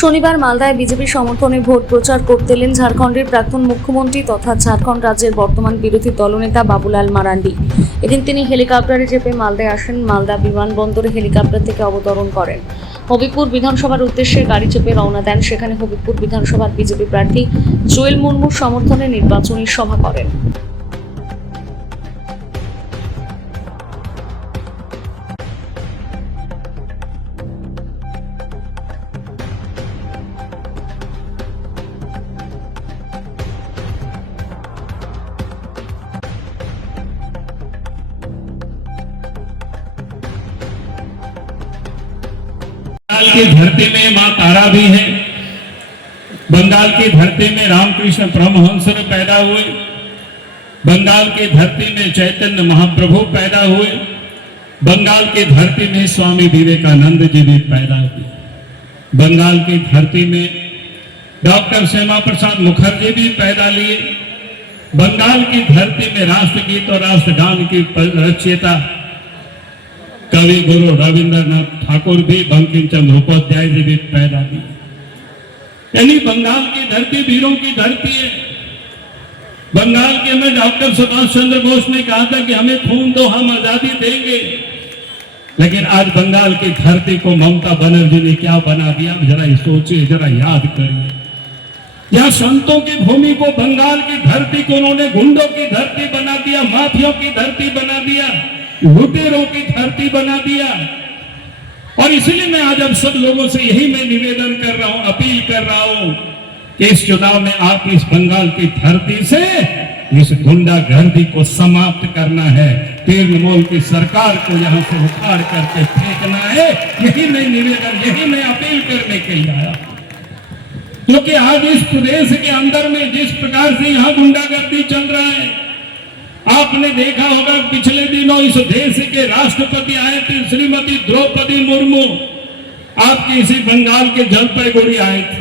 শনিবার মালদায় বিজেপি সমর্থনে ভোট প্রচার করতে এলেন ঝাড়খণ্ডের প্রাক্তন মুখ্যমন্ত্রী তথা ঝাড়খণ্ড রাজ্যের বর্তমান বিরোধী দলনেতা বাবুলাল মারান্ডি। এদিন তিনি হেলিকপ্টারে চেপে মালদায় আসেন। মালদা বিমানবন্দরে হেলিকপ্টার থেকে অবতরণ করেন। হবিপুর বিধানসভার উদ্দেশ্যে গাড়ি চেপে রওনা দেন। সেখানে হবিপুর বিধানসভার বিজেপি প্রার্থী জুয়েল মুর্মুর সমর্থনে নির্বাচনী সভা করেন। बंगाल की धरती में मां तारा भी है। बंगाल की धरती में रामकृष्ण परमहंस पैदा हुए। बंगाल की धरती में चैतन्य महाप्रभु पैदा हुए। बंगाल की धरती में स्वामी विवेकानंद जी भी पैदा हुए। बंगाल की धरती में डॉक्टर श्यामा प्रसाद मुखर्जी भी पैदा लिए। बंगाल की धरती में राष्ट्रगीत और राष्ट्रगान की रचयिता कवि गुरु रविंद्रनाथ ठाकुर भी, बंकिम चंद्र उपाध्याय जी भी पैदा हुए। यानी बंगाल की धरती वीरों की धरती है। बंगाल के में डॉक्टर सुभाष चंद्र बोस ने कहा था कि हमें खून दो, हम आजादी देंगे। लेकिन आज बंगाल की धरती को ममता बनर्जी ने क्या बना दिया, जरा सोचिए, जरा याद करिए। यहाँ संतों की भूमि को, बंगाल की धरती को उन्होंने गुंडों की धरती बना दिया, माफियों की धरती बना दिया, लुटेरों की धरती बना दिया। और इसलिए मैं आज अब सब लोगों से यही मैं निवेदन कर रहा हूं, अपील कर रहा हूं कि इस चुनाव में आप इस बंगाल की धरती से इस गुंडागर्दी को समाप्त करना है। तृणमूल की सरकार को यहां से उखाड़ करके फेंकना है। यही मैं निवेदन, यही मैं अपील करने के लिए आया। क्योंकि आज इस प्रदेश के अंदर में जिस प्रकार से यहां गुंडागर्दी चल रहा है, आपने देखा होगा पिछले दिनों इस देश के राष्ट्रपति आए थे, श्रीमती द्रौपदी मुर्मू, आपके इसी बंगाल के जलपाईगुड़ी आए थे।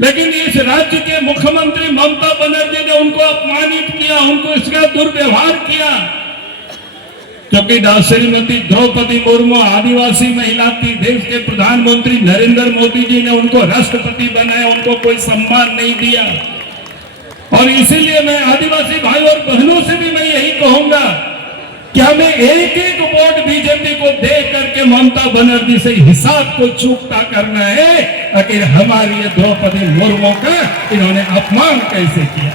लेकिन इस राज्य के मुख्यमंत्री ममता बनर्जी ने उनको अपमानित किया, उनको इसका दुर्व्यवहार किया। क्योंकि श्रीमती द्रौपदी मुर्मू आदिवासी महिला थी। देश के प्रधानमंत्री नरेंद्र मोदी जी ने उनको राष्ट्रपति बनाया, उनको कोई सम्मान नहीं दिया। और इसीलिए मैं आदिवासी भाई और बहनों से भी मैं यही कहूंगा कि हमें एक एक वोट बीजेपी को दे करके ममता बनर्जी से हिसाब को चूकता करना है। आखिर हमारी ये द्रौपदी मुर्मू का इन्होंने अपमान कैसे किया,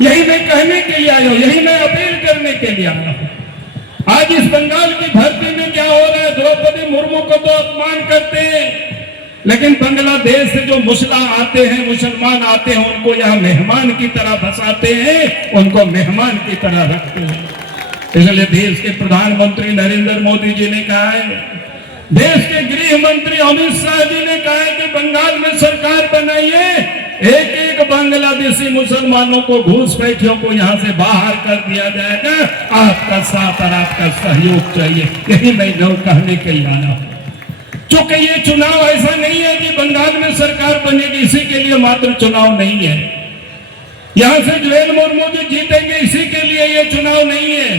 यही मैं कहने के लिए आया हूं, यही मैं अपील करने के लिए आया हूं। आज इस बंगाल की धरती में क्या हो रहा है, द्रौपदी मुर्मू को तो अपमान करते हैं, लेकिन बांग्लादेश से जो मुसलमान आते हैं, मुसलमान आते हैं, उनको यहाँ मेहमान की तरह बसाते हैं, उनको मेहमान की तरह रखते हैं। इसलिए देश के प्रधानमंत्री नरेंद्र मोदी जी ने कहा है, देश के गृह मंत्री अमित शाह जी ने कहा है कि बंगाल में सरकार बनाइए, एक एक बांग्लादेशी मुसलमानों को, घुसपैठियों को यहाँ से बाहर कर दिया जाएगा। आपका साथ और आपका सहयोग चाहिए, यही मैं कहने के लिए आया हूं। क्योंकि ये चुनाव ऐसा नहीं है कि बंगाल में सरकार बनेगी, इसी के लिए मात्र चुनाव नहीं है। यहां से जुएल मुर्मू जी जीतेंगे, इसी के लिए ये चुनाव नहीं है।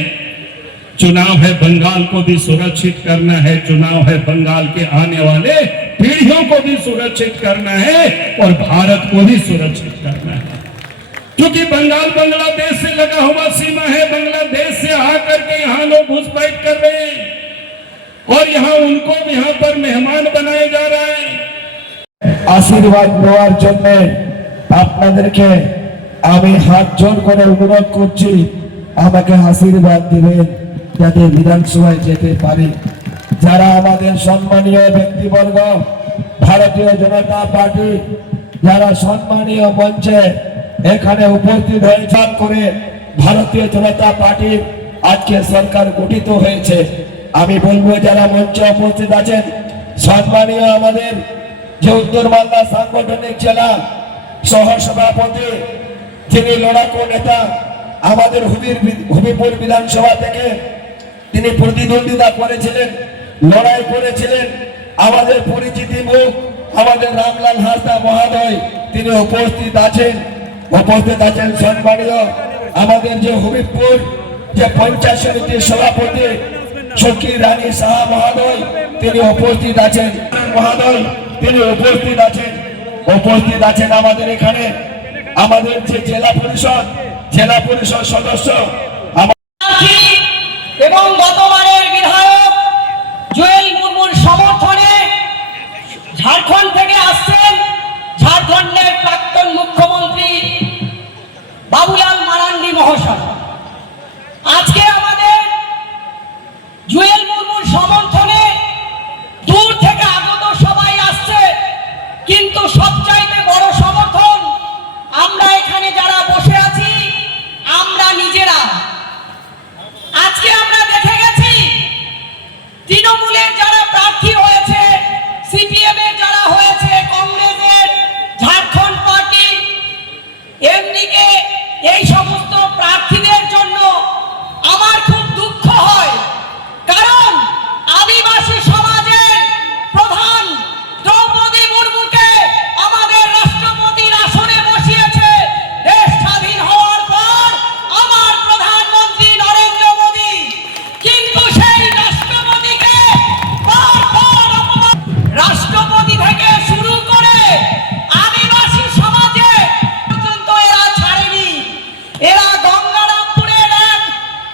चुनाव है बंगाल को भी सुरक्षित करना है, चुनाव है बंगाल के आने वाले पीढ़ियों को भी सुरक्षित करना है और भारत को भी सुरक्षित करना है। क्योंकि बंगाल बांग्लादेश से लगा हुआ सीमा है, बांग्लादेश से आकर के यहाँ लोग घुसपैठ कर रहे हैं और यहाँ उनको यहाँ पर मेहमान बनाया जा रहा है। आशीर्वाद নেওয়ার জন্য আপনাদেরকে আমি হাত জোড় করে অনুরোধ করছি, আমাকে আশীর্বাদ দিবেন যাতে বিধানসভায় যেতে পারি। যারা আমাদের সম্মানীয় ব্যক্তিবর্গ, ভারতীয় জনতা পার্টি যারা সম্মানীয় মঞ্চে এখানে উপস্থিত হয়েছে করে ভারতীয় জনতা পার্টির আজকে সরকার গঠিত হয়েছে। আমি বলবো যারা মঞ্চে উপস্থিত আছেন, সম্মানীয় আমাদের যে উত্তর মালদা সাংগঠনিক জেলা সহসভাপতি, যিনি লড়াকু নেতা, আমাদের হবিপুর বিধানসভা থেকে তিনি প্রতিদ্বন্দ্বিতা করেছিলেন, লড়াই করেছিলেন, আমাদের পরিচিতি মুখ আমাদের রামলাল হাসদা মহোদয় তিনি উপস্থিত আছেন। সম্মানীয় আমাদের যে হবিপুর যে পঞ্চায়েত সমিতির সভাপতি সখী রানী সাহা মহোদয় তিনি উপস্থিত আছেন। মহোদয় তিনি উপস্থিত আছেন আমাদের এখানে আমাদের যে জেলা পরিষদ সদস্য এবং গতবারের বিধায়ক জুয়েল মুর্মুর সমর্থনে ঝাড়খণ্ড থেকে আসছেন ঝাড়খণ্ডের প্রাক্তন মুখ্যমন্ত্রী বাবুলাল মারান্ডি মহাশয়। আজকে আমাদের জুয়েল মুর্মুর সমর্থনে দূর থেকে আগত সবাই আসছে, কিন্তু সবচাইতে বড় সমর্থন আমরা এখানে যারা বসে আছি আমরা নিজেরা। আজকে আমরা দেখে গেছি তৃণমূলের যারা প্রার্থী হয়েছে, সিপিএম এর যারা হয়েছে, কংগ্রেসের, ঝাড়খণ্ড পার্টি, এমনিকে এই সমস্ত প্রার্থীদের জন্য আমার খুব দুঃখ হয়। কারণ আদিবাসী সমাজের প্রধান দ্রৌপদী মুর্মুকে আমাদের রাষ্ট্রপতির আসনে বসিয়েছে দেশ স্বাধীন হওয়ার পর আমার প্রধানমন্ত্রী নরেন্দ্র মোদী। কিন্তু সেই রাষ্ট্রপতিকে রাষ্ট্রপতি থেকে শুরু করে আদিবাসী সমাজে পর্যন্ত এরা ছাড়েনি। এরা গঙ্গারামপুরের এক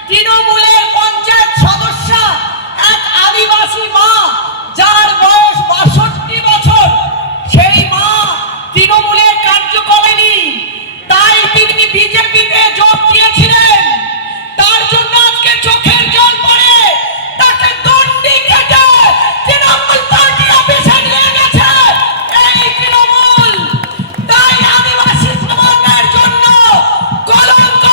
তৃণমূলের পঞ্চায়েত সদস্য, এক আদিবাসী মা যার বয়স ৬২ বছর, সেই মা তৃণমূলের কার্যকরিণী, তাই তিনি বিজেপিতে যোগ দিয়েছিলেন। তার জন্য আজকে চোখের জল পড়ে তাকে দণ্ডি কেটে তৃণমূল পার্টি অফিসে নিয়ে গেছে এই তৃণমূল। তাই আদিবাসী সমাজের জন্য কলঙ্ক।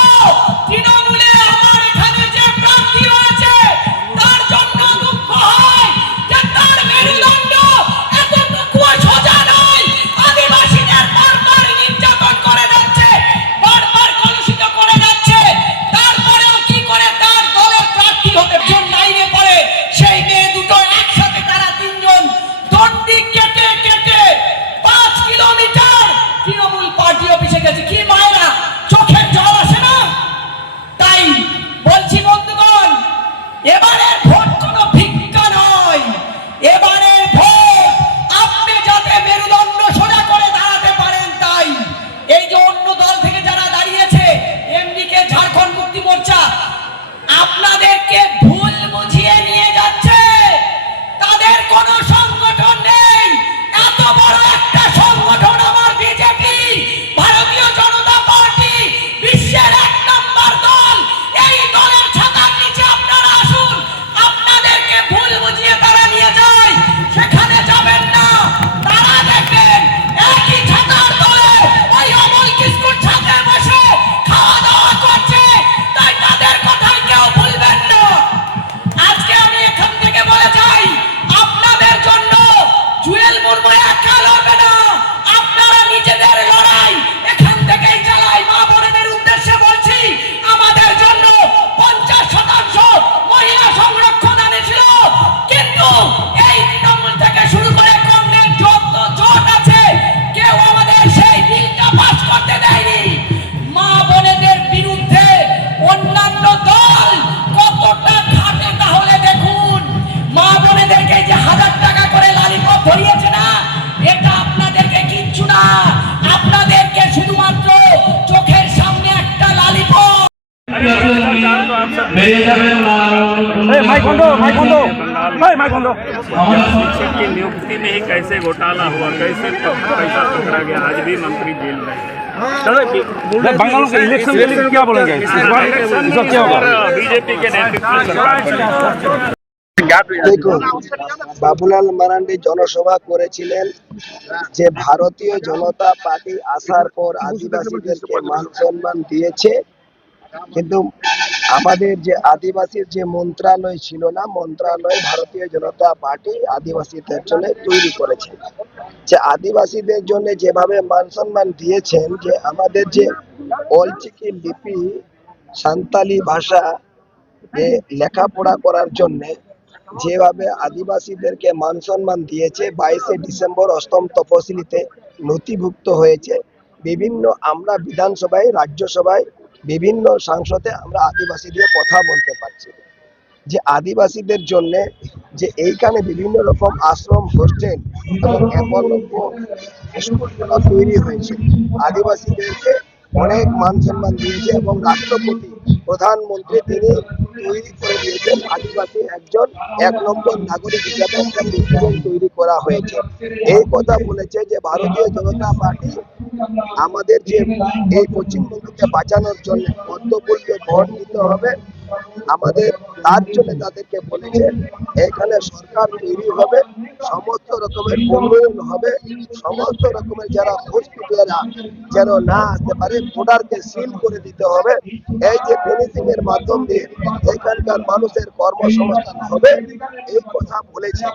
তৃণমূলে আমার এখানে যে প্রার্থী হয়েছে তার জন্য দুঃখ হয় যে তার মেরুদণ্ড এতটুকুও সোজা নয়। আদিবাসীদের বারবার নির্যাতন করে যাচ্ছে, বারবার কলুষিত করে যাচ্ছে, তারপরেও কি করে তার দলের প্রার্থী হতে লাইনে পড়ে সেই মেয়ে দুটো একসাথে তারা তিনজন দণ্ডি কেটে কেটে 5 কিলোমিটার তৃণমূল পার্টি অফিসে গেছে। কি মায়েরা চোখের জল আসে না? তাই বলছি বন্ধুগণ, এবারের ভোট কোনো ভিক্ষা নয়। এবারের ভোট আপনি যাতে মেরুদণ্ড সোজা করে দাঁড়াতে পারেন। তাই এই যে অন্য দল থেকে যারা দাঁড়িয়েছে, এমনিকে ঝাড়খণ্ড মুক্তি মোর্চা, আপনাদেরকে ভুল বুঝিয়ে নিয়ে যাচ্ছে। তাদের কোনো সংগঠন নেই। এত বড় একটা সংগঠন আমার বিজেপি, ভারতীয় জনতা পার্টি, বিশ্বের 1 নম্বর দল। এই দলের ছাতার নিচে আপনারা আসুন, আপনাদেরকে ভুল বুঝিয়ে তারা নিয়ে যায়। সেখানে যাবেন না, তারা দেখবেন একই ছাতার তলে ওই অমল কিস্কুর ছাতে বসে খাওয়া দাওয়া করছে। তাই তাদের কথাই কেউ ভুলবেন না। আজকে আমি এখান থেকে বলে যাই, আপনাদের জন্য জুয়েল মুর্মু একা লড়বে না। আপনারা নিজেদের লড়াই এখান থেকেই চালাই। মা বোনেদের উদ্দেশ্যে বলছি, আমাদের জন্য 50% মহিলা সংরক্ষণ আনেছিল, কিন্তু এই তৃণমূল থেকে শুরু করে কংগ্রেস যত জোট আছে কেউ আমাদের সেই বিলটা পাস করতে দেয়নি। মা বোনেদের বিরুদ্ধে অন্যান্য দল কতটা খাটে তাহলে দেখুন। মা বোনেদেরকে যে 1000 টাকা করে লালিপপ ধরিয়েছে না, এটা আপনাদেরকে কিচ্ছু না। আপনাদেরকে শুধুমাত্র চোখের সামনে একটা লালিপপ। शिक्षक की नियुक्ति में ही कैसे घोटाला हुआ, कैसे पैसा पकड़ा गया, आज भी मंत्री जेल में है। बंगाल के इलेक्शन के लिए क्या बोलेंगे? इस बार क्या होगा? बीजेपी के नेतृत्व में सरकार बनी। দেখুন, বাবুলাল মারান্ডি জনসভা করেছিলেন যে ভারতীয় জনতা পার্টি আসার পর আদিবাসীদেরকে মান সম্মান দিয়েছে, কিন্তু আমাদের যে আদিবাসীর যে মন্ত্রণালয় ছিল না, মন্ত্রণালয় ভারতীয় জনতা পার্টি আদিবাসীদের জন্য তৈরি করেছে। যে আদিবাসীদের জন্য যেভাবে মান সম্মান দিয়েছেন, যে আমাদের যে অলচিকি লিপি সাঁওতালি ভাষা লেখাপড়া করার জন্য যেভাবে আদিবাসীদেরকে মান সম্মান দিয়েছে, 22শে ডিসেম্বর অষ্টম তফসিলিতে নথিভুক্ত হয়েছে। বিভিন্ন আমরা বিধানসভায়, রাজ্যসভায়, বিভিন্ন সংসদে আমরা আদিবাসী দিয়ে কথা বলতে পারছি। যে আদিবাসীদের জন্য যে এইখানে বিভিন্ন রকম আশ্রম, হোস্টেল এবং একলব্য স্কুলগুলো তৈরি হয়েছে, আদিবাসীদেরকে অনেক মান সম্মান দিয়েছে এবং রাষ্ট্রপতি, প্রধানমন্ত্রী তিনি তৈরি করে দিয়েছেন আদিবাসী একজন 1 নম্বর নাগরিক হিসাবে একটা প্রেসিডেন্ট তৈরি করা হয়েছে। এই কথা বলেছে যে ভারতীয় জনতা পার্টি আমাদের যে এই পশ্চিমবঙ্গকে বাঁচানোর জন্য পদ্মফুলকে ভোট দিতে হবে, আমাদের তার জন্য তাদেরকে বলেছে এখানে সরকার তৈরি হবে, সমস্ত রকমের উন্নয়ন হবে, সমস্ত রকমের যারা ঘুষপিটিয়ারা যেন না আসতে পারে, বর্ডারকে সিল করে দিতে হবে। এই যে ফিনিশিং এর মাধ্যম দিয়ে এখানকার মানুষের কর্মসংস্থান হবে, এই কথা বলেছে।